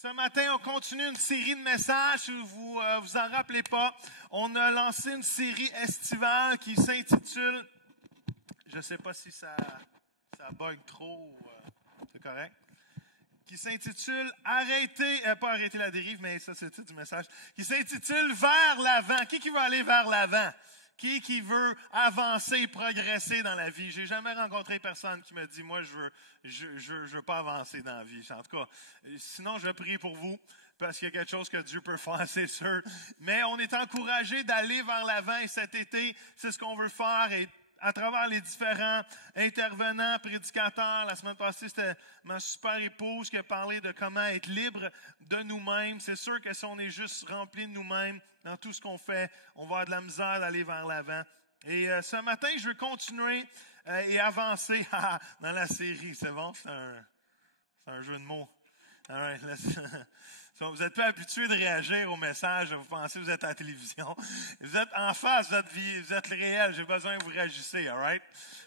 Ce matin, on continue une série de messages. Si vous vous en rappelez pas, on a lancé une série estivale qui s'intitule, je ne sais pas si ça bug trop, c'est correct, qui s'intitule pas arrêter la dérive, mais ça c'est le titre du message, qui s'intitule Vers l'avant. Qui veut aller vers l'avant? Qui veut avancer et progresser dans la vie? J'ai jamais rencontré personne qui me dit, moi, je veux pas avancer dans la vie. En tout cas, sinon, je vais prier pour vous, parce qu'il y a quelque chose que Dieu peut faire, c'est sûr. Mais on est encouragé d'aller vers l'avant, et cet été, c'est ce qu'on veut faire, et à travers les différents intervenants, prédicateurs. La semaine passée, c'était ma super épouse qui a parlé de comment être libre de nous-mêmes. C'est sûr que si on est juste rempli de nous-mêmes dans tout ce qu'on fait, on va avoir de la misère d'aller vers l'avant. Et ce matin, je veux continuer et avancer dans la série. C'est bon? C'est un jeu de mots. All right, vous n'êtes pas habitué de réagir aux messages, vous pensez que vous êtes à la télévision. Vous êtes en face, vous êtes réel, j'ai besoin que vous réagissez, all right?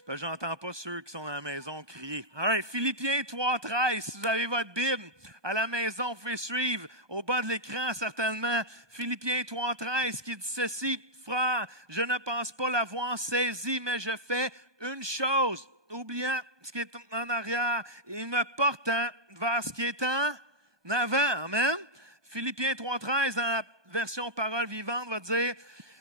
Ben, j'entends pas ceux qui sont à la maison crier. All right, Philippiens 3:13, si vous avez votre Bible à la maison, vous pouvez suivre au bas de l'écran certainement. Philippiens 3:13 qui dit ceci, frère, je ne pense pas l'avoir saisi, mais je fais une chose, oubliant ce qui est en arrière, et me portant vers ce qui est en avant. Amen. Philippiens 3:13 dans la version parole vivante va dire,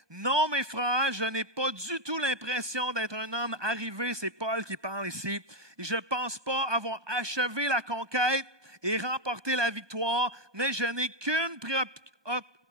non mes frères, je n'ai pas du tout l'impression d'être un homme arrivé, c'est Paul qui parle ici, et je ne pense pas avoir achevé la conquête et remporté la victoire, mais je n'ai qu'une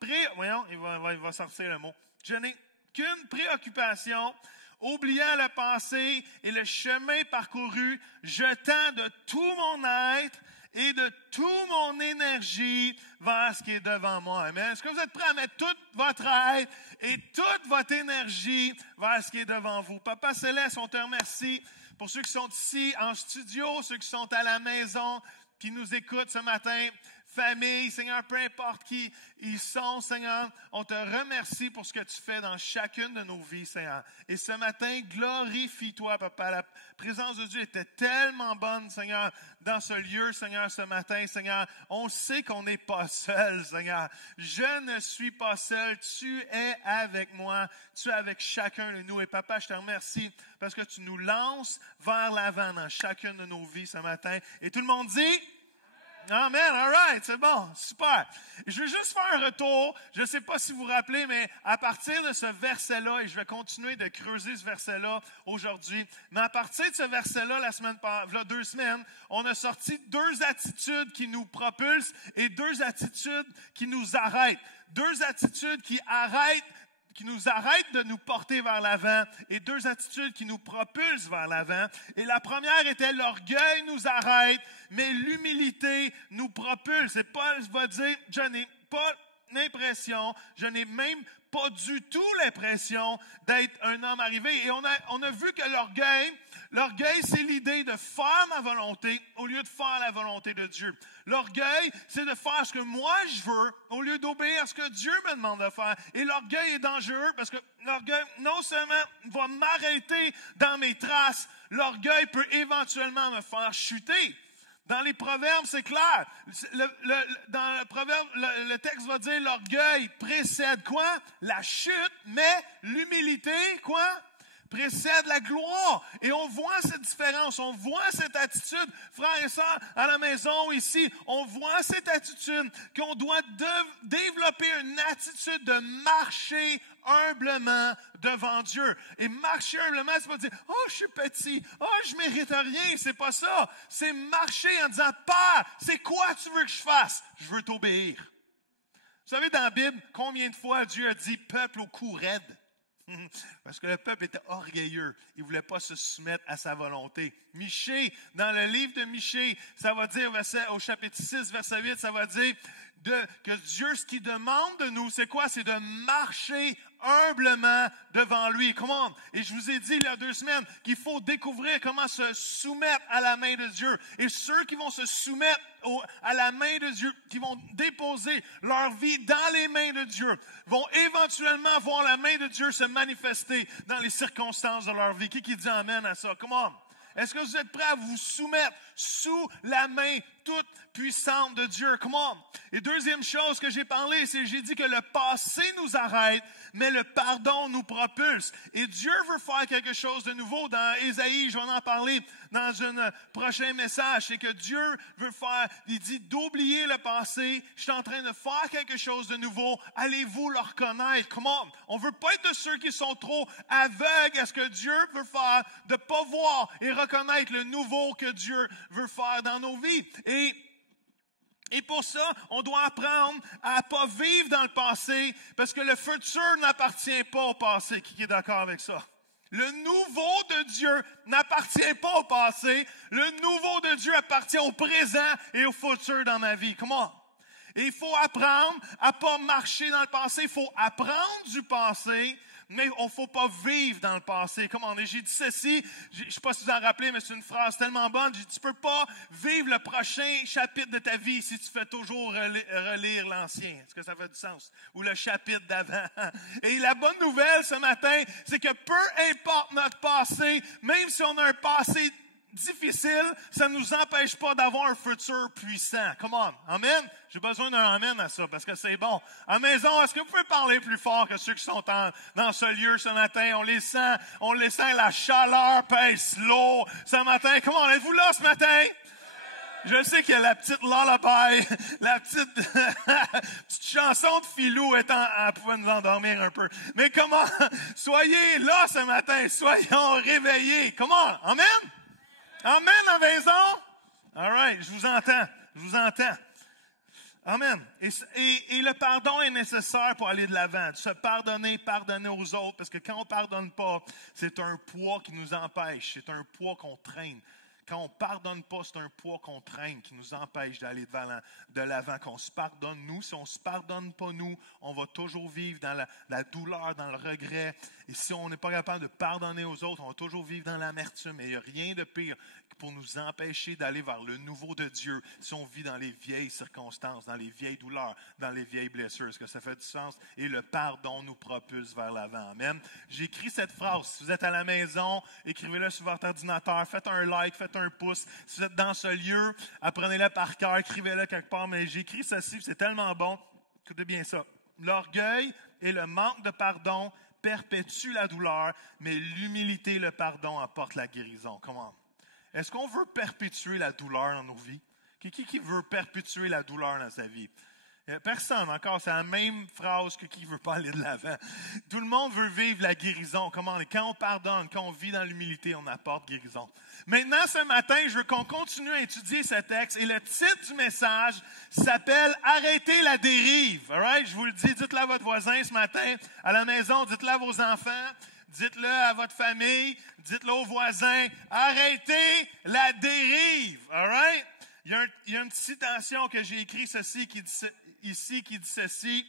il va sortir le mot. Je n'ai qu'une préoccupation, oubliant le passé et le chemin parcouru, jetant de tout mon être et de toute mon énergie vers ce qui est devant moi. Amen. Est-ce que vous êtes prêts à mettre toute votre être et toute votre énergie vers ce qui est devant vous? Papa Céleste, on te remercie pour ceux qui sont ici en studio, ceux qui sont à la maison, qui nous écoutent ce matin. Famille, Seigneur, peu importe qui ils sont, Seigneur, on te remercie pour ce que tu fais dans chacune de nos vies, Seigneur. Et ce matin, glorifie-toi, Papa. La présence de Dieu était tellement bonne, Seigneur, dans ce lieu, Seigneur, ce matin, Seigneur. On sait qu'on n'est pas seul, Seigneur. Je ne suis pas seul. Tu es avec moi. Tu es avec chacun de nous. Et Papa, je te remercie parce que tu nous lances vers l'avant dans chacune de nos vies ce matin. Et tout le monde dit... Amen, all right, c'est bon, super. Je vais juste faire un retour. Je ne sais pas si vous vous rappelez, mais à partir de ce verset-là, et je vais continuer de creuser ce verset-là aujourd'hui, mais à partir de ce verset-là, là, 2 semaines, on a sorti 2 attitudes qui nous propulsent et 2 attitudes qui nous arrêtent. 2 attitudes qui nous arrêtent de nous porter vers l'avant et 2 attitudes qui nous propulsent vers l'avant. Et la première était l'orgueil nous arrête, mais l'humilité nous propulse. Et Paul va dire, je n'ai pas l'impression, je n'ai même pas du tout l'impression d'être un homme arrivé. Et on a vu que l'orgueil, c'est l'idée de faire ma volonté au lieu de faire la volonté de Dieu. L'orgueil, c'est de faire ce que moi je veux au lieu d'obéir à ce que Dieu me demande de faire. Et l'orgueil est dangereux parce que l'orgueil, non seulement va m'arrêter dans mes traces, l'orgueil peut éventuellement me faire chuter. Dans les proverbes, c'est clair. Dans le proverbe, le texte va dire l'orgueil précède quoi? La chute, mais l'humilité, quoi? Précède la gloire. Et on voit cette différence, on voit cette attitude. Frères et sœurs, à la maison, ici, on voit cette attitude qu'on doit développer une attitude de marcher humblement devant Dieu. Et marcher humblement, c'est pas dire, oh, je suis petit, oh, je mérite rien. C'est pas ça. C'est marcher en disant, Père, c'est quoi tu veux que je fasse? Je veux t'obéir. Vous savez, dans la Bible, combien de fois Dieu a dit, peuple au cou raide? Parce que le peuple était orgueilleux. Il ne voulait pas se soumettre à sa volonté. Michée, dans le livre de Michée, ça va dire, au chapitre 6, verset 8, ça va dire que Dieu, ce qu'il demande de nous, c'est quoi? C'est de marcher humblement devant lui. Comment? Et je vous ai dit il y a 2 semaines qu'il faut découvrir comment se soumettre à la main de Dieu. Et ceux qui vont se soumettre à la main de Dieu, qui vont déposer leur vie dans les mains de Dieu, vont éventuellement voir la main de Dieu se manifester dans les circonstances de leur vie. Qui dit amen à ça? Comment? Est-ce que vous êtes prêts à vous soumettre sous la main toute puissante de Dieu. Come on. Et deuxième chose que j'ai parlé, c'est j'ai dit que le passé nous arrête, mais le pardon nous propulse. Et Dieu veut faire quelque chose de nouveau. Dans Ésaïe, je vais en parler dans un prochain message. C'est que Dieu veut faire, il dit d'oublier le passé. Je suis en train de faire quelque chose de nouveau. Allez-vous le reconnaître? Come on. On veut pas être de ceux qui sont trop aveugles à ce que Dieu veut faire, de pas voir et reconnaître le nouveau que Dieu veut faire dans nos vies. Et pour ça, on doit apprendre à ne pas vivre dans le passé, parce que le futur n'appartient pas au passé. Qui est d'accord avec ça? Le nouveau de Dieu n'appartient pas au passé. Le nouveau de Dieu appartient au présent et au futur dans ma vie. Comment? Et il faut apprendre à ne pas marcher dans le passé. Il faut apprendre du passé, mais il ne faut pas vivre dans le passé. Comment? J'ai dit ceci, je ne sais pas si vous en rappelez, mais c'est une phrase tellement bonne. J'ai dit, tu ne peux pas vivre le prochain chapitre de ta vie si tu fais toujours relire l'ancien. Est-ce que ça fait du sens? Ou le chapitre d'avant. Et la bonne nouvelle ce matin, c'est que peu importe notre passé, même si on a un passé difficile, ça ne nous empêche pas d'avoir un futur puissant. Come on. Amen. J'ai besoin d'un amen à ça parce que c'est bon. À la maison, est-ce que vous pouvez parler plus fort que ceux qui sont dans ce lieu ce matin? On les sent, la chaleur pèse lourd ce matin. Come on, êtes-vous là ce matin? Je sais qu'il y a la petite lullaby, la petite chanson de Philou elle pouvait nous endormir un peu. Mais comment? Soyez là ce matin, soyons réveillés. Comment? Amen? Amen, à la maison? All right, je vous entends. Amen. Et le pardon est nécessaire pour aller de l'avant. De se pardonner aux autres, parce que quand on ne pardonne pas, c'est un poids qui nous empêche, c'est un poids qu'on traîne. Quand on ne pardonne pas, c'est un poids qu'on traîne, qui nous empêche d'aller de l'avant, qu'on se pardonne nous. Si on ne se pardonne pas nous, on va toujours vivre dans la douleur, dans le regret. Et si on n'est pas capable de pardonner aux autres, on va toujours vivre dans l'amertume. Et il n'y a rien de pire pour nous empêcher d'aller vers le nouveau de Dieu si on vit dans les vieilles circonstances, dans les vieilles douleurs, dans les vieilles blessures. Est-ce que ça fait du sens? Et le pardon nous propulse vers l'avant. Amen. J'ai écrit cette phrase. Si vous êtes à la maison, écrivez-la sur votre ordinateur. Faites un like, faites un pouce. Si vous êtes dans ce lieu, apprenez-la par cœur, écrivez-la quelque part. Mais j'ai écrit ceci, c'est tellement bon. Écoutez bien ça. L'orgueil et le manque de pardon perpétuent la douleur, mais l'humilité et le pardon apportent la guérison. Comment? Est-ce qu'on veut perpétuer la douleur dans nos vies? Qui veut perpétuer la douleur dans sa vie? Personne encore, c'est la même phrase que qui veut pas aller de l'avant. Tout le monde veut vivre la guérison. Comment? Quand on pardonne, quand on vit dans l'humilité, on apporte guérison. Maintenant, ce matin, je veux qu'on continue à étudier ce texte. Et le titre du message s'appelle « Arrêtez la dérive ». All right? Je vous le dis, dites-le à votre voisin ce matin, à la maison, dites-le à vos enfants. Dites-le à votre famille, dites-le aux voisins, arrêtez la dérive. All right? Il y a une citation que j'ai écrite ici qui dit ceci.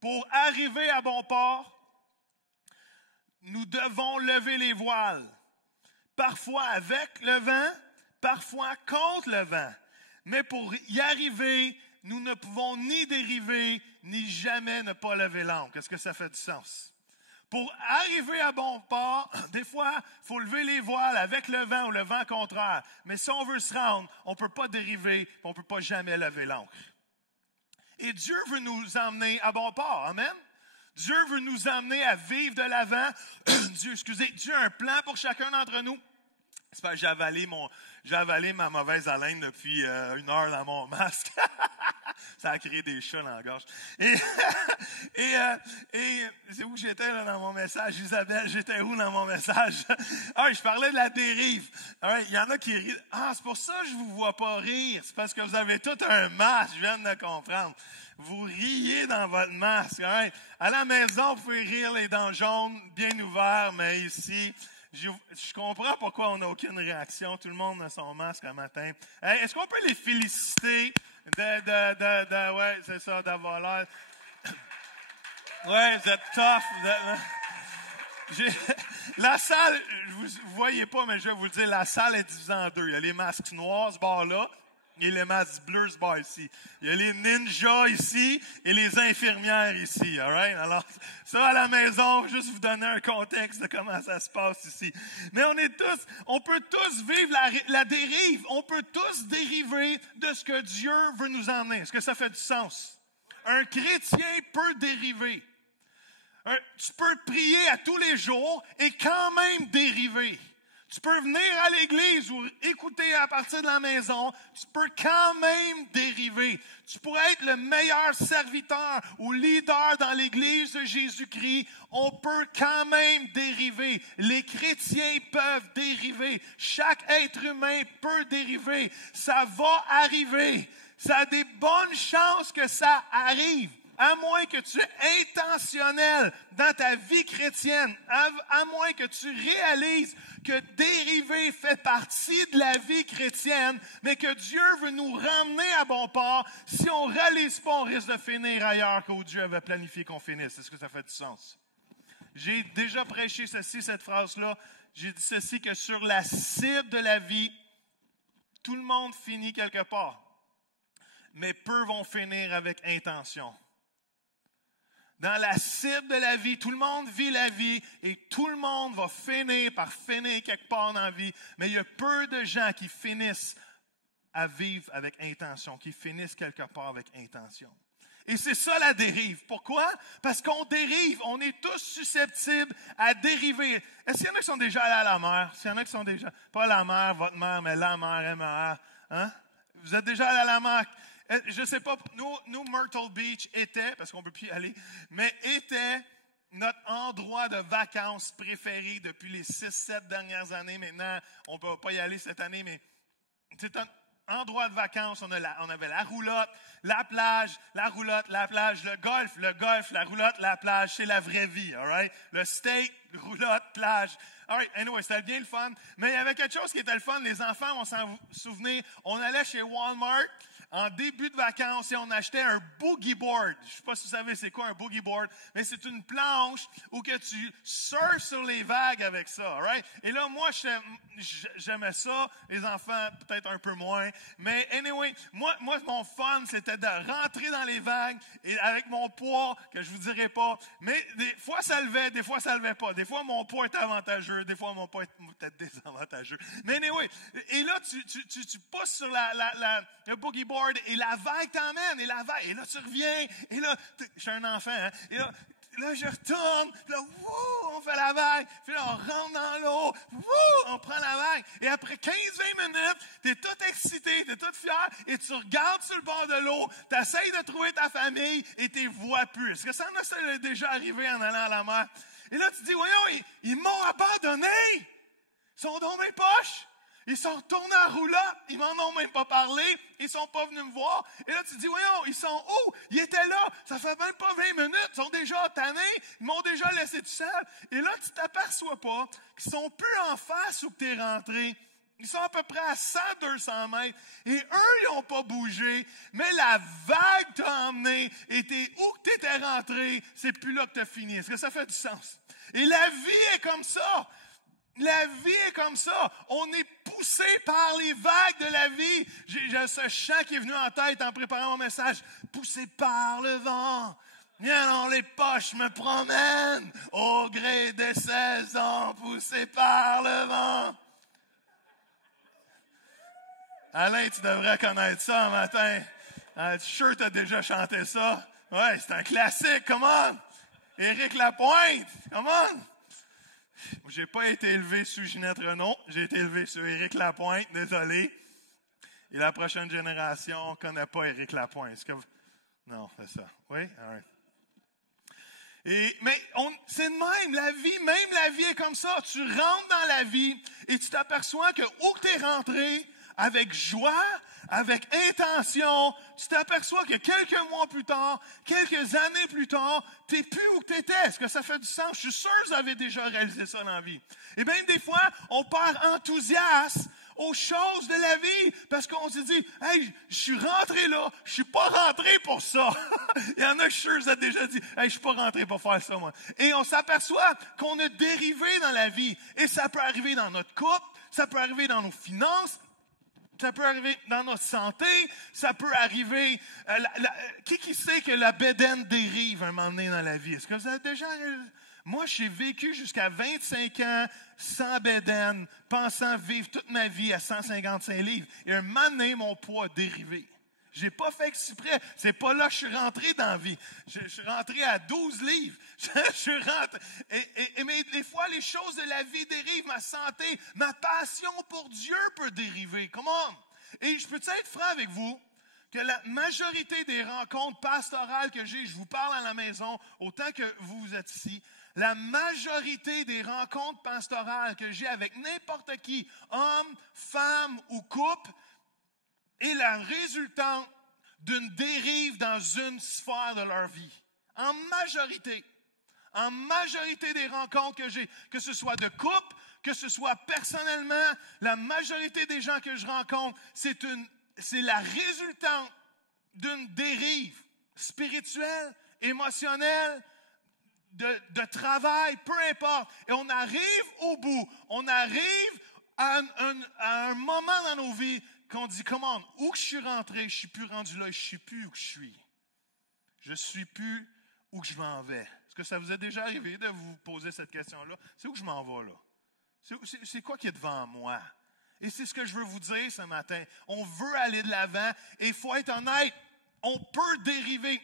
Pour arriver à bon port, nous devons lever les voiles. Parfois avec le vent, parfois contre le vent. Mais pour y arriver, nous ne pouvons ni dériver, ni jamais ne pas lever l'ancre. Est-ce que ça fait du sens? Pour arriver à bon port, des fois, il faut lever les voiles avec le vent ou le vent contraire. Mais si on veut se rendre, on ne peut pas dériver, on ne peut pas jamais lever l'ancre. Et Dieu veut nous emmener à bon port. Amen? Dieu veut nous emmener à vivre de l'avant. Dieu a un plan pour chacun d'entre nous. C'est parce que j'ai avalé ma mauvaise haleine depuis 1 heure dans mon masque. Ça a créé des chats dans la gorge. Et c'est où j'étais là, dans mon message? Isabelle, j'étais où dans mon message? Je parlais de la dérive. Il y en a qui rient. C'est pour ça que je vous vois pas rire. C'est parce que vous avez tout un masque, je viens de le comprendre. Vous riez dans votre masque. À la maison, vous pouvez rire les dents jaunes, bien ouverts, mais ici... Je comprends pourquoi on n'a aucune réaction. Tout le monde a son masque un matin. Est-ce qu'on peut les féliciter ouais, c'est ça, d'avoir l'air. Ouais, vous êtes tough. La salle, vous ne voyez pas, mais je vais vous le dire, la salle est divisée en deux. Il y a les masques noirs, ce bord-là. Et les masses bleues bas ici. Il y a les ninjas ici et les infirmières ici. All right? Alors, ça à la maison, juste vous donner un contexte de comment ça se passe ici. Mais on peut tous vivre la dérive. On peut tous dériver de ce que Dieu veut nous emmener. Est-ce que ça fait du sens? Un chrétien peut dériver. Tu peux prier à tous les jours et quand même dériver. Tu peux venir à l'église ou écouter à partir de la maison. Tu peux quand même dériver. Tu pourrais être le meilleur serviteur ou leader dans l'église de Jésus-Christ. On peut quand même dériver. Les chrétiens peuvent dériver. Chaque être humain peut dériver. Ça va arriver. Ça a des bonnes chances que ça arrive. À moins que tu es intentionnel dans ta vie chrétienne, à moins que tu réalises que dériver fait partie de la vie chrétienne, mais que Dieu veut nous ramener à bon port, si on ne réalise pas, on risque de finir ailleurs qu'où Dieu avait planifié qu'on finisse. Est-ce que ça fait du sens? J'ai déjà prêché cette phrase-là. J'ai dit ceci, que sur la cible de la vie, tout le monde finit quelque part, mais peu vont finir avec intention. Dans la cible de la vie, tout le monde vit la vie et tout le monde va finir par finir quelque part dans la vie. Mais il y a peu de gens qui finissent à vivre avec intention, qui finissent quelque part avec intention. Et c'est ça la dérive. Pourquoi? Parce qu'on dérive. On est tous susceptibles à dériver. Est-ce qu'il y en a qui sont déjà allés à la mer? S'il y en a qui sont déjà, pas la mer, votre mère, mais la mer, M-E-R. Hein? Vous êtes déjà allés à la mer? Je ne sais pas, nous, Myrtle Beach était, parce qu'on ne peut plus y aller, mais était notre endroit de vacances préféré depuis les 6-7 dernières années. Maintenant, on ne peut pas y aller cette année, mais c'est un endroit de vacances. On avait la roulotte, la plage, le golf, la roulotte, la plage. C'est la vraie vie, all right? Le steak, roulotte, plage. All right, anyway, c'était bien le fun. Mais il y avait quelque chose qui était le fun. Les enfants vont s'en souvenir. On allait chez Walmart en début de vacances et on achetait un boogie board. Je ne sais pas si vous savez c'est quoi un boogie board, mais c'est une planche où que tu surfes sur les vagues avec ça, right? Et là, moi, j'aimais ça. Les enfants, peut-être un peu moins. Mais anyway, moi, mon fun, c'était de rentrer dans les vagues et avec mon poids, que je vous dirai pas. Mais des fois, ça levait, des fois, ça levait pas. Des fois, mon poids était avantageux, des fois, mon poids était désavantageux. Mais anyway, et là, tu pousses sur le boogie board et la vague t'emmène, et là tu reviens, et là, je suis un enfant, hein, et là je retourne, puis là, wouh, on fait la vague, puis là on rentre dans l'eau, wouh, on prend la vague, et après 15-20 minutes, t'es tout excité, t'es tout fier, et tu regardes sur le bord de l'eau, t'essayes de trouver ta famille, et t'es vois plus. Est-ce que ça m'est déjà arrivé en allant à la mer? Et là tu dis, voyons, ils m'ont abandonné, ils sont dans mes poches. Ils sont retournés à roulotte, ils m'en ont même pas parlé, ils sont pas venus me voir. Et là, tu te dis, voyons, ils sont où? Ils étaient là, ça fait même pas 20 minutes, ils sont déjà tannés, ils m'ont déjà laissé tout seul. Et là, tu t'aperçois pas qu'ils sont plus en face où tu es rentré. Ils sont à peu près à 100-200 mètres. Et eux, ils n'ont pas bougé, mais la vague t'a emmené. Et où tu étais rentré, c'est plus là que tu as fini. Est-ce que ça fait du sens? Et la vie est comme ça. La vie est comme ça. On est poussé par les vagues de la vie. J'ai ce chant qui est venu en tête en préparant mon message. Poussé par le vent. Viens dans les poches, me promène au gré des saisons. Poussé par le vent. Alain, tu devrais connaître ça un matin. Je suis sûr que tu as déjà chanté ça. Ouais, c'est un classique. Come on. Éric Lapointe. Come on. J'ai pas été élevé sous Ginette Renault, j'ai été élevé sur Éric Lapointe, désolé. Et la prochaine génération ne connaît pas Éric Lapointe. Est-ce que non, c'est ça. Oui? All right. Mais c'est de même, même la vie est comme ça. Tu rentres dans la vie et tu t'aperçois que où tu es rentré, avec joie, avec intention, tu t'aperçois que quelques mois plus tard, quelques années plus tard, tu n'es plus où tu étais. Est-ce que ça fait du sens? Je suis sûr que vous avez déjà réalisé ça dans la vie. Et bien, des fois, on perd enthousiasme aux choses de la vie parce qu'on se dit, « Hey, je suis rentré là, je suis pas rentré pour ça. » Il y en a, je suis sûr, vous avez déjà dit, « Hey, je suis pas rentré pour faire ça, moi. » Et on s'aperçoit qu'on a dérivé dans la vie. Et ça peut arriver dans notre couple, ça peut arriver dans nos finances, Ça peut arriver dans notre santé, ça peut arriver... qui sait que la bédaine dérive un moment donné dans la vie? Est-ce que vous avez déjà... Moi, j'ai vécu jusqu'à 25 ans sans bédaine, pensant vivre toute ma vie à 155 livres. Et un moment donné, mon poids a dérivé. Je n'ai pas fait exprès. C'est pas là que je suis rentré dans la vie. Je suis rentré à 12 livres. Je suis rentré. Mais des fois, les choses de la vie dérivent. Ma santé, ma passion pour Dieu peut dériver. Comment? Et je peux être franc avec vous que la majorité des rencontres pastorales que j'ai, je vous parle à la maison, autant que vous êtes ici, la majorité des rencontres pastorales que j'ai avec n'importe qui, homme, femme ou couple, est la résultante d'une dérive dans une sphère de leur vie. En majorité des rencontres que j'ai, que ce soit de couple, que ce soit personnellement, la majorité des gens que je rencontre, c'est la résultante d'une dérive spirituelle, émotionnelle, de travail, peu importe. Et on arrive au bout. On arrive à un moment dans nos vies qu'on dit, comment, où que je suis rentré, je suis plus rendu là, je ne sais plus où que je suis. Je ne suis plus où que je m'en vais. Est-ce que ça vous est déjà arrivé de vous poser cette question-là? C'est où que je m'en vais là? C'est quoi qui est devant moi? Et c'est ce que je veux vous dire ce matin. On veut aller de l'avant et il faut être honnête. On peut dériver.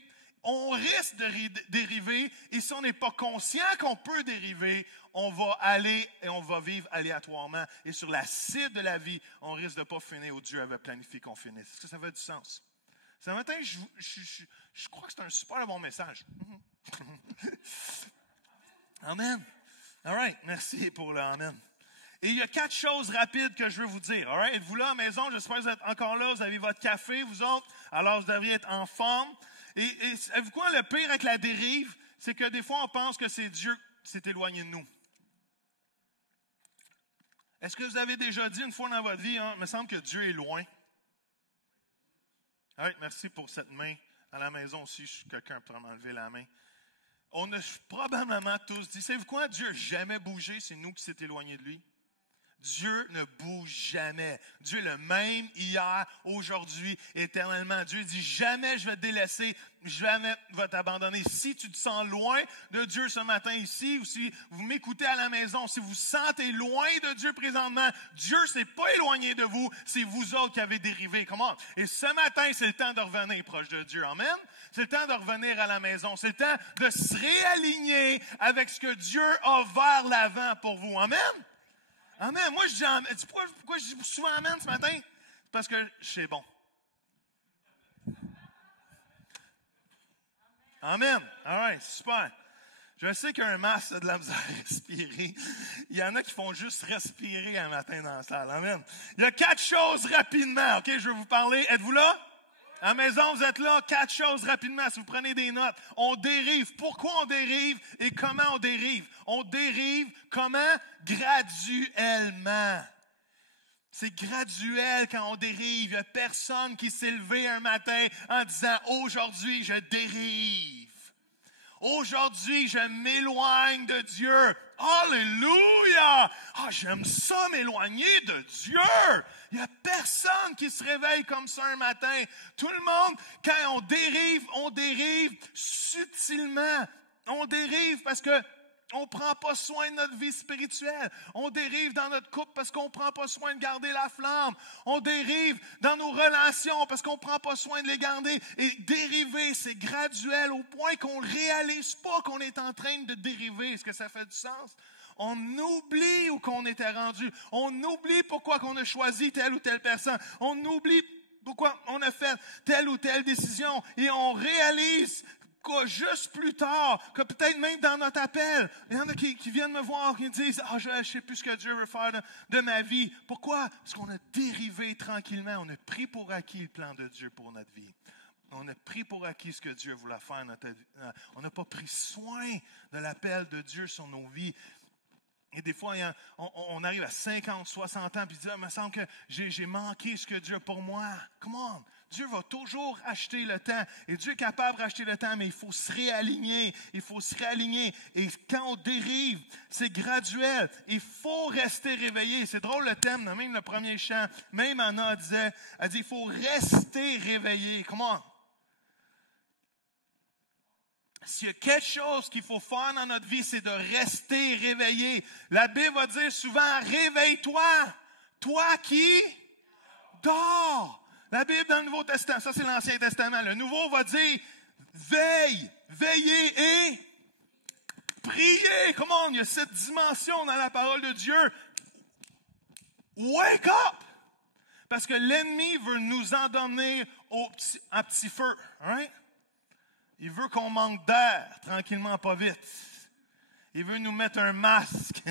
On risque de dériver et si on n'est pas conscient qu'on peut dériver, on va aller et on va vivre aléatoirement. Et sur la cible de la vie, on risque de ne pas finir où Dieu avait planifié qu'on finisse. Est-ce que ça fait du sens? Ce matin, je crois que c'est un super bon message. Amen. All right. Merci pour l'amen. Et il y a 4 choses rapides que je veux vous dire. All right? Êtes-vous là à la maison? J'espère que vous êtes encore là. Vous avez votre café, vous autres. Alors, vous devriez être en forme. Et savez-vous quoi? Le pire avec la dérive, c'est que des fois, on pense que c'est Dieu qui s'est éloigné de nous. Est-ce que vous avez déjà dit une fois dans votre vie, il me semble que Dieu est loin? Oui, merci pour cette main. À la maison aussi, quelqu'un pourrait m'enlever la main. On a probablement tous dit, savez-vous quoi? Dieu n'a jamais bougé, c'est nous qui s'est éloignés de lui. Dieu ne bouge jamais. Dieu est le même hier, aujourd'hui, éternellement. Dieu dit jamais je vais te délaisser, jamais je vais t'abandonner. Si tu te sens loin de Dieu ce matin ici, ou si vous m'écoutez à la maison, si vous vous sentez loin de Dieu présentement, Dieu ne s'est pas éloigné de vous, c'est vous autres qui avez dérivé. Comment? Et ce matin, c'est le temps de revenir proche de Dieu. Amen? C'est le temps de revenir à la maison. C'est le temps de se réaligner avec ce que Dieu a vers l'avant pour vous. Amen? Amen. Moi, je dis amen. Pourquoi je dis souvent amen ce matin? C'est parce que c'est bon. Amen. All right, super. Je sais qu'un masque a de la misère à respirer. Il y en a qui font juste respirer un matin dans la salle. Amen. Il y a 4 choses rapidement. OK, je vais vous parler. Êtes-vous là? À la maison, vous êtes là. 4 choses rapidement, si vous prenez des notes. On dérive. Pourquoi on dérive et comment on dérive? On dérive comment? Graduellement. C'est graduel quand on dérive. Il n'y a personne qui s'est levé un matin en disant « Aujourd'hui, je dérive. Aujourd'hui, je m'éloigne de Dieu. » Alléluia! Ah, j'aime ça, m'éloigner de Dieu. Il n'y a personne qui se réveille comme ça un matin. Tout le monde, quand on dérive subtilement. On dérive parce que on ne prend pas soin de notre vie spirituelle. On dérive dans notre couple parce qu'on ne prend pas soin de garder la flamme. On dérive dans nos relations parce qu'on ne prend pas soin de les garder. Et dériver, c'est graduel au point qu'on ne réalise pas qu'on est en train de dériver. Est-ce que ça fait du sens? On oublie où qu'on était rendu. On oublie pourquoi qu'on a choisi telle ou telle personne. On oublie pourquoi on a fait telle ou telle décision. Et on réalise juste plus tard, que peut-être même dans notre appel, il y en a qui viennent me voir, qui me disent « je ne sais plus ce que Dieu veut faire de ma vie. » Pourquoi? Parce qu'on a dérivé tranquillement. On a pris pour acquis le plan de Dieu pour notre vie. On a pris pour acquis ce que Dieu voulait faire dans notre vie. On n'a pas pris soin de l'appel de Dieu sur nos vies. Et des fois, on arrive à 50, 60 ans, puis dit, il me semble que j'ai manqué ce que Dieu a pour moi. Come on! Dieu va toujours acheter le temps. Et Dieu est capable d'acheter le temps, mais il faut se réaligner. Il faut se réaligner. Et quand on dérive, c'est graduel. Il faut rester réveillé. C'est drôle le thème, même le premier chant. Même Anna disait, elle dit, il faut rester réveillé. Comment? S'il y a quelque chose qu'il faut faire dans notre vie, c'est de rester réveillé. La Bible va dire souvent, réveille-toi. Toi qui dors. La Bible dans le Nouveau Testament, ça c'est l'Ancien Testament. Le Nouveau va dire, veille, veillez et priez. Comment? Il y a cette dimension dans la parole de Dieu. Wake up! Parce que l'ennemi veut nous endormir à petit feu. Right? Il veut qu'on manque d'air, tranquillement, pas vite. Il veut nous mettre un masque.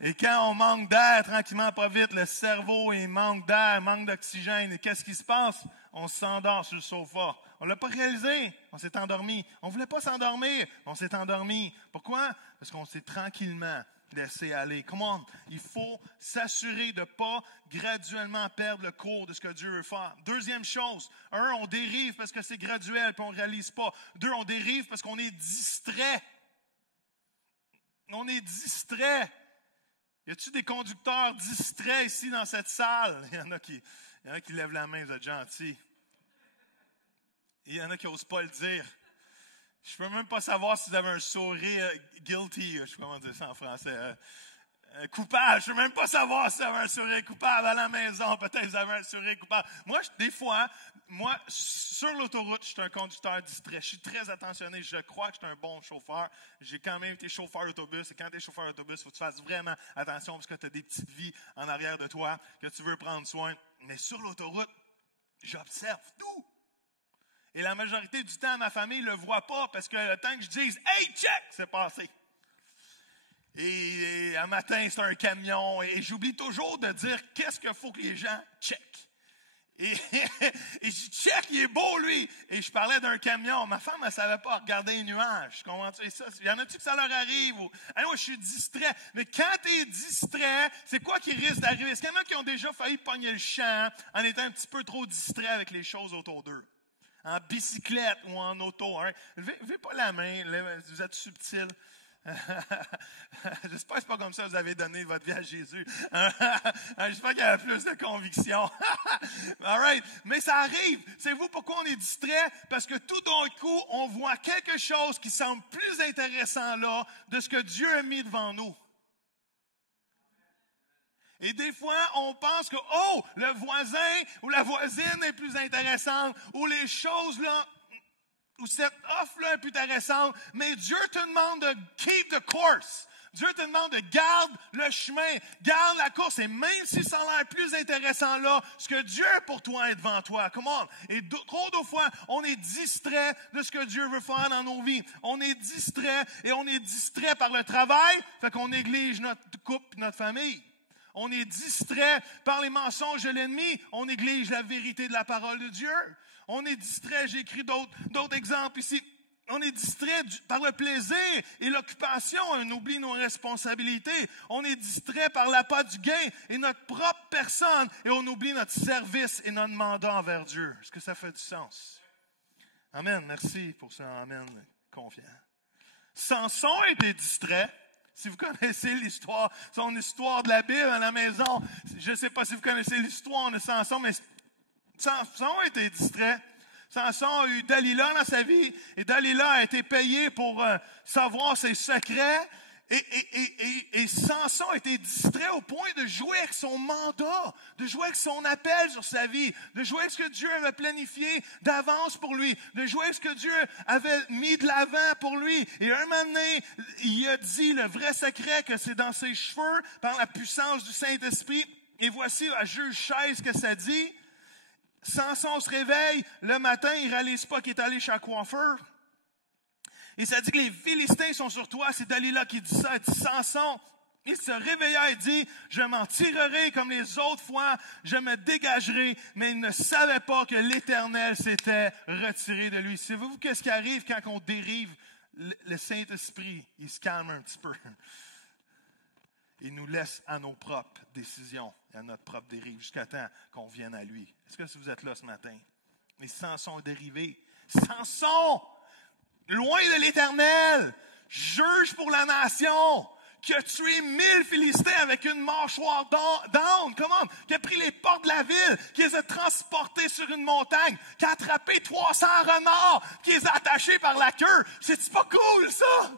Et quand on manque d'air, tranquillement, pas vite, le cerveau, il manque d'air, manque d'oxygène. Et qu'est-ce qui se passe? On s'endort sur le sofa. On ne l'a pas réalisé. On s'est endormi. On ne voulait pas s'endormir. On s'est endormi. Pourquoi? Parce qu'on s'est tranquillement laissé aller. Comment? Il faut s'assurer de ne pas graduellement perdre le cours de ce que Dieu veut faire. Deuxième chose. On dérive parce que c'est graduel puis on ne réalise pas. On dérive parce qu'on est distrait. On est distrait. Y a-t-il des conducteurs distraits ici dans cette salle? Il y en a qui lèvent la main, vous êtes gentils. Il y en a qui n'osent pas le dire. Je ne peux même pas savoir si vous avez un sourire guilty, je ne sais pas comment dire ça en français. Coupable. Je ne peux même pas savoir si vous avez un sourire coupable à la maison. Peut-être que vous avez un sourire coupable. Des fois, sur l'autoroute, je suis un conducteur distrait. Je suis très attentionné. Je crois que je suis un bon chauffeur. J'ai quand même été chauffeur d'autobus. Et quand tu es chauffeur d'autobus, il faut que tu fasses vraiment attention parce que tu as des petites vies en arrière de toi que tu veux prendre soin. Mais sur l'autoroute, j'observe tout. Et la majorité du temps, ma famille ne le voit pas parce que le temps que je dise « Hey, check! » c'est passé. Et un matin, c'est un camion. Et j'oublie toujours de dire qu'est-ce qu'il faut que les gens checkent. Et je dis, check, il est beau, lui. Et je parlais d'un camion. Ma femme, elle ne savait pas regarder les nuages. Comment-tu ça? Il y en a-tu que ça leur arrive? Moi, je suis distrait. Mais quand tu es distrait, c'est quoi qui risque d'arriver? Est-ce qu'il y en a qui ont déjà failli pogner le champ en étant un petit peu trop distrait avec les choses autour d'eux? En bicyclette ou en auto. Hein? Levez pas la main. Vous êtes subtil. J'espère que c'est pas comme ça que vous avez donné votre vie à Jésus. J'espère qu'il y a plus de conviction. All right. Mais ça arrive. Savez-vous pourquoi on est distrait? Parce que tout d'un coup, on voit quelque chose qui semble plus intéressant là de ce que Dieu a mis devant nous. Et des fois, on pense que, le voisin ou la voisine est plus intéressante, ou les choses là, ou cette offre-là est plus intéressante, mais Dieu te demande de keep the course. Dieu te demande de garde le chemin, garde la course. Et même si ça a l'air plus intéressant là, ce que Dieu a pour toi est devant toi. Come on. Et trop de fois, on est distrait de ce que Dieu veut faire dans nos vies. On est distrait et on est distrait par le travail, fait qu'on néglige notre couple et notre famille. On est distrait par les mensonges de l'ennemi. On néglige la vérité de la parole de Dieu. On est distrait, j'ai écrit d'autres exemples ici. On est distrait par le plaisir et l'occupation. On oublie nos responsabilités. On est distrait par l'appât du gain et notre propre personne. Et on oublie notre service et notre mandat envers Dieu. Est-ce que ça fait du sens? Amen. Merci pour ça. Amen. Confiant. Samson était distrait. Si vous connaissez l'histoire, son histoire de la Bible à la maison, je ne sais pas si vous connaissez l'histoire de Samson, mais Samson était distrait. Samson a eu Dalila dans sa vie, et Dalila a été payée pour savoir ses secrets. Et Samson était distrait au point de jouer avec son mandat, de jouer avec son appel sur sa vie, de jouer avec ce que Dieu avait planifié d'avance pour lui, de jouer avec ce que Dieu avait mis de l'avant pour lui. Et un moment donné, il a dit le vrai secret que c'est dans ses cheveux, par la puissance du Saint-Esprit. Et voici à Juge 16 que ça dit. Samson se réveille, le matin, il ne réalise pas qu'il est allé chez un coiffeur. Et ça dit que les Philistins sont sur toi. C'est Dalila qui dit ça. Elle dit, Samson, il se réveilla et dit, je m'en tirerai comme les autres fois, je me dégagerai. Mais il ne savait pas que l'Éternel s'était retiré de lui. Savez-vous qu'est-ce qui arrive quand on dérive? Le Saint-Esprit, il se calme un petit peu. Il nous laisse à nos propres décisions et à notre propre dérive jusqu'à temps qu'on vienne à lui. Est-ce que vous êtes là ce matin? Et Samson est dérivé. Samson, loin de l'Éternel, juge pour la nation, qui a tué 1000 Philistins avec une mâchoire d'âne, comment? Qui a pris les portes de la ville, qui les a transportés sur une montagne, qui a attrapé 300 renards, qui les a attachés par la queue. C'est-tu pas cool, ça?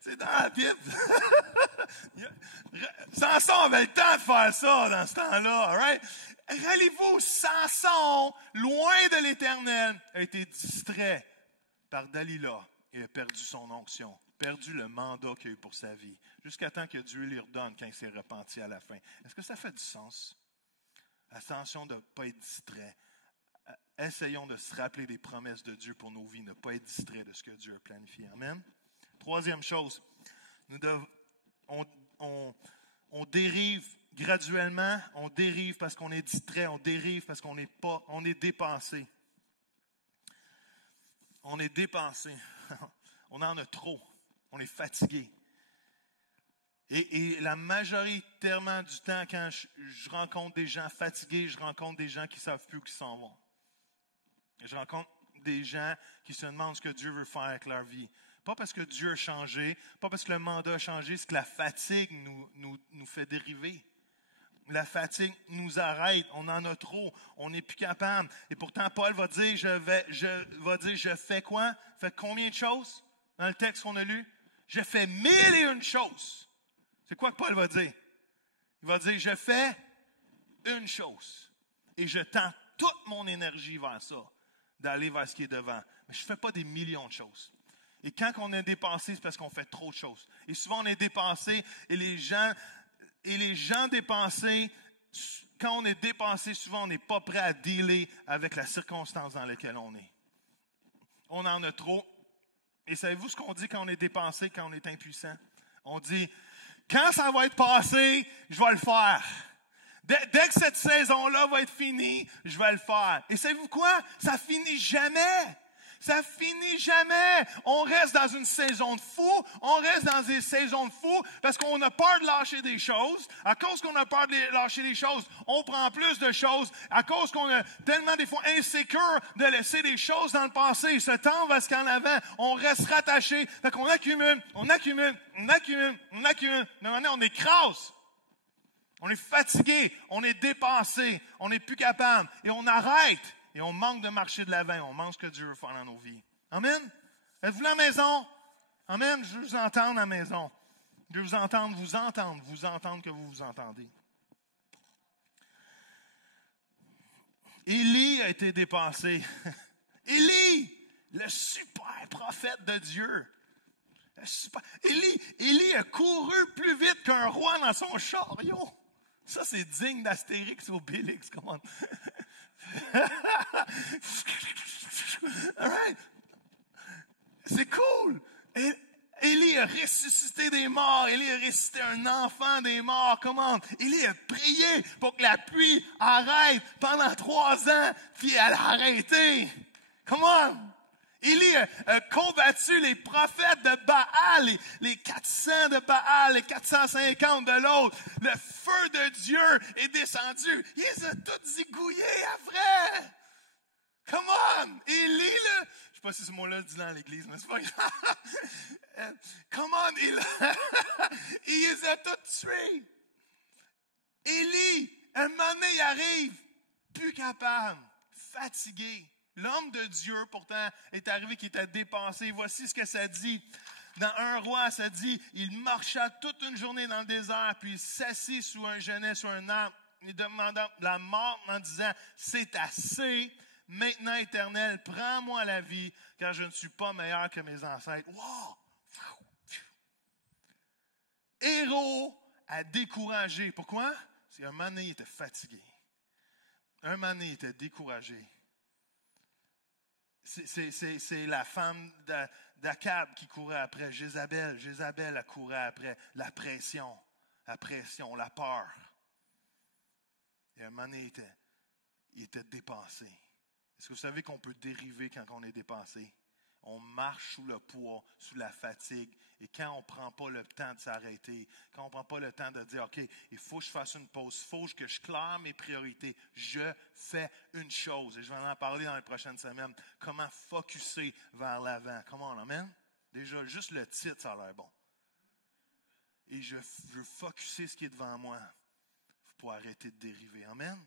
C'est dans la Bible. Samson avait le temps de faire ça dans ce temps-là, all right? Rappelez-vous, Samson, loin de l'Éternel, a été distrait par Dalila et a perdu son onction, perdu le mandat qu'il a eu pour sa vie, jusqu'à temps que Dieu lui redonne quand il s'est repenti à la fin. Est-ce que ça fait du sens? Attention de ne pas être distrait. Essayons de se rappeler des promesses de Dieu pour nos vies, ne pas être distrait de ce que Dieu a planifié. Amen? Troisième chose, on dérive graduellement, on dérive parce qu'on est distrait, on dérive parce qu'on n'est pas, on est dépensé. On est dépensé. On en a trop. On est fatigué. Et la majoritairement du temps, quand je rencontre des gens fatigués, je rencontre des gens qui ne savent plus où ils s'en vont. Je rencontre des gens qui se demandent ce que Dieu veut faire avec leur vie. Pas parce que Dieu a changé, pas parce que le mandat a changé, c'est que la fatigue nous fait dériver. La fatigue nous arrête, on en a trop, on n'est plus capable. Et pourtant, Paul va dire, je fais quoi? Fait combien de choses dans le texte qu'on a lu? Je fais 1001 choses. C'est quoi que Paul va dire? Il va dire, je fais une chose. Et je tends toute mon énergie vers ça, d'aller vers ce qui est devant. Mais je ne fais pas des millions de choses. Et quand on est dépensé, c'est parce qu'on fait trop de choses. Et souvent, on est dépensé et les gens dépensés, quand on est dépensé, souvent, on n'est pas prêt à dealer avec la circonstance dans laquelle on est. On en a trop. Et savez-vous ce qu'on dit quand on est dépensé, quand on est impuissant? On dit, quand ça va être passé, je vais le faire. Dès que cette saison-là va être finie, je vais le faire. Et savez-vous quoi? Ça finit jamais. Ça finit jamais. On reste dans une saison de fou. On reste dans des saisons de fou parce qu'on a peur de lâcher des choses. À cause qu'on a peur de lâcher des choses, on prend plus de choses. À cause qu'on est tellement des fois insécure de laisser des choses dans le passé. Ce temps va qu'en avant. On reste rattaché. Fait qu'on accumule. Non, on écrase. On est fatigué. On est dépensé. On n'est plus capable. Et on arrête. Et on manque de marcher de l'avant. On manque ce que Dieu veut faire dans nos vies. Amen? Êtes-vous à la maison? Amen? Je veux vous entendre à la maison. Je veux vous entendre que vous vous entendez. Élie a été dépassé. Élie, le super prophète de Dieu. Élie a couru plus vite qu'un roi dans son chariot. Ça, c'est digne d'Astérix et Obélix. Comment? All right. C'est cool. Élie a ressuscité des morts. Élie a ressuscité un enfant des morts. Comment? Élie a prié pour que la pluie arrête pendant 3 ans, puis elle a arrêté. Comment? Élie a combattu les prophètes de Baal, les 400 de Baal, les 450 de l'autre. Le feu de Dieu est descendu. Il les a tous zigouillés après. Come on! Élie, là, je sais pas si ce mot-là dit dans l'église, mais c'est pas grave. Come on, il les a tous tués. Élie, un moment donné, il arrive, plus capable, fatigué. L'homme de Dieu, pourtant, est arrivé qui était dépensé. Voici ce que ça dit. Dans 1 Roi, ça dit, il marcha toute une journée dans le désert, puis il s'assit sous un genêt, sur un arbre, il demanda la mort en disant, c'est assez. Maintenant, Éternel, prends-moi la vie, car je ne suis pas meilleur que mes ancêtres. Wow! Héros à décourager. Pourquoi? Parce qu'un moment donné, il était fatigué. Un moment donné, il était découragé. C'est la femme d'Akab qui courait après Jézabel. Jézabel, elle courait après la pression, la peur. Et un moment donné, il était dépensé. Est-ce que vous savez qu'on peut dériver quand on est dépensé? on marche sous le poids, sous la fatigue. Et quand on ne prend pas le temps de s'arrêter, quand on ne prend pas le temps de dire, OK, il faut que je fasse une pause, il faut que je claire mes priorités, je fais une chose. Et je vais en parler dans les prochaines semaines. Comment focusser vers l'avant. Comment on amène? Déjà, juste le titre, ça a l'air bon. Et je veux focusser ce qui est devant moi pour arrêter de dériver. Amen?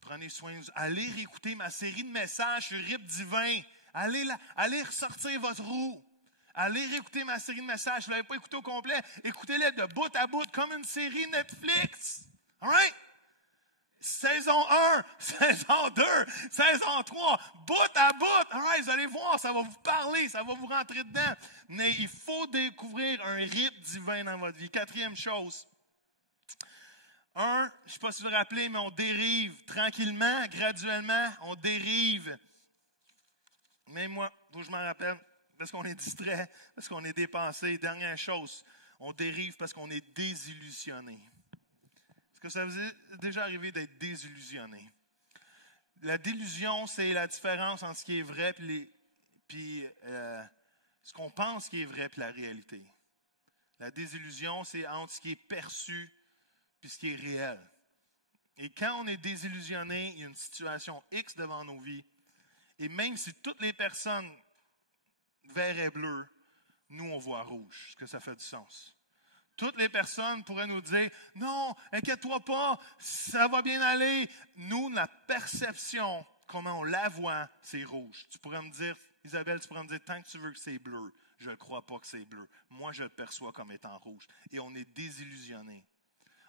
Prenez soin de vous. Allez réécouter ma série de messages sur RIP divin. Allez ressortir votre roue. Allez réécouter ma série de messages. Si vous ne l'avez pas écouté au complet, écoutez-les de bout à bout comme une série Netflix. All right? Saison 1, saison 2, saison 3, bout à bout. All right, vous allez voir, ça va vous parler, ça va vous rentrer dedans. Mais il faut découvrir un rythme divin dans votre vie. 4e chose. Je ne sais pas si vous vous rappelez, mais on dérive tranquillement, graduellement, on dérive. Même moi, il faut que je m'en rappelle, parce qu'on est distrait, parce qu'on est dépensé. Dernière chose, on dérive parce qu'on est désillusionné. Est-ce que ça vous est déjà arrivé d'être désillusionné? La délusion, c'est la différence entre ce qui est vrai puis ce qu'on pense qui est vrai puis la réalité. La désillusion, c'est entre ce qui est perçu puis ce qui est réel. Et quand on est désillusionné, il y a une situation X devant nos vies. Et même si toutes les personnes verraient bleu, nous, on voit rouge. Est-ce que ça fait du sens? Toutes les personnes pourraient nous dire, non, inquiète-toi pas, ça va bien aller. Nous, la perception, comment on la voit, c'est rouge. Tu pourrais me dire, Isabelle, tu pourrais me dire, tant que tu veux que c'est bleu, je ne crois pas que c'est bleu. Moi, je le perçois comme étant rouge. Et on est désillusionné.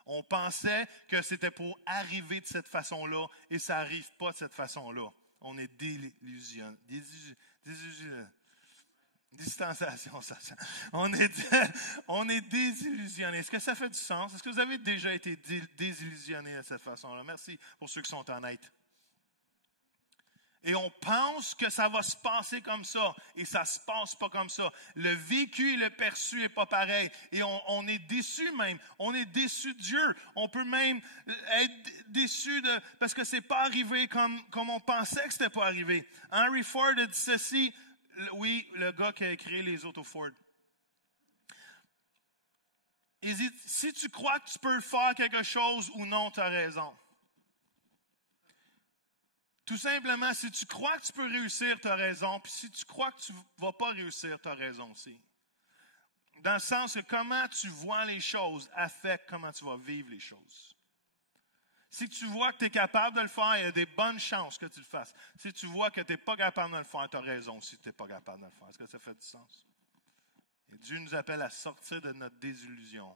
On pensait que c'était pour arriver de cette façon-là, et ça n'arrive pas de cette façon-là. On est désillusionné. Distanciation sociale. On est désillusionné. Est-ce que ça fait du sens? Est-ce que vous avez déjà été désillusionné de cette façon-là? Merci pour ceux qui sont honnêtes. Et on pense que ça va se passer comme ça, et ça se passe pas comme ça. Le vécu et le perçu est pas pareil, et on est déçu même. On est déçu de Dieu. On peut même être déçu parce que c'est pas arrivé comme on pensait que c'était pas arrivé. Henry Ford a dit ceci. Oui, le gars qui a créé les autos Ford. Il dit, si tu crois que tu peux faire quelque chose ou non, tu as raison. Tout simplement, si tu crois que tu peux réussir, tu as raison. Puis si tu crois que tu ne vas pas réussir, tu as raison aussi. Dans le sens que comment tu vois les choses affecte comment tu vas vivre les choses. Si tu vois que tu es capable de le faire, il y a des bonnes chances que tu le fasses. Si tu vois que tu n'es pas capable de le faire, tu as raison si tu n'es pas capable de le faire. Est-ce que ça fait du sens? Et Dieu nous appelle à sortir de notre désillusion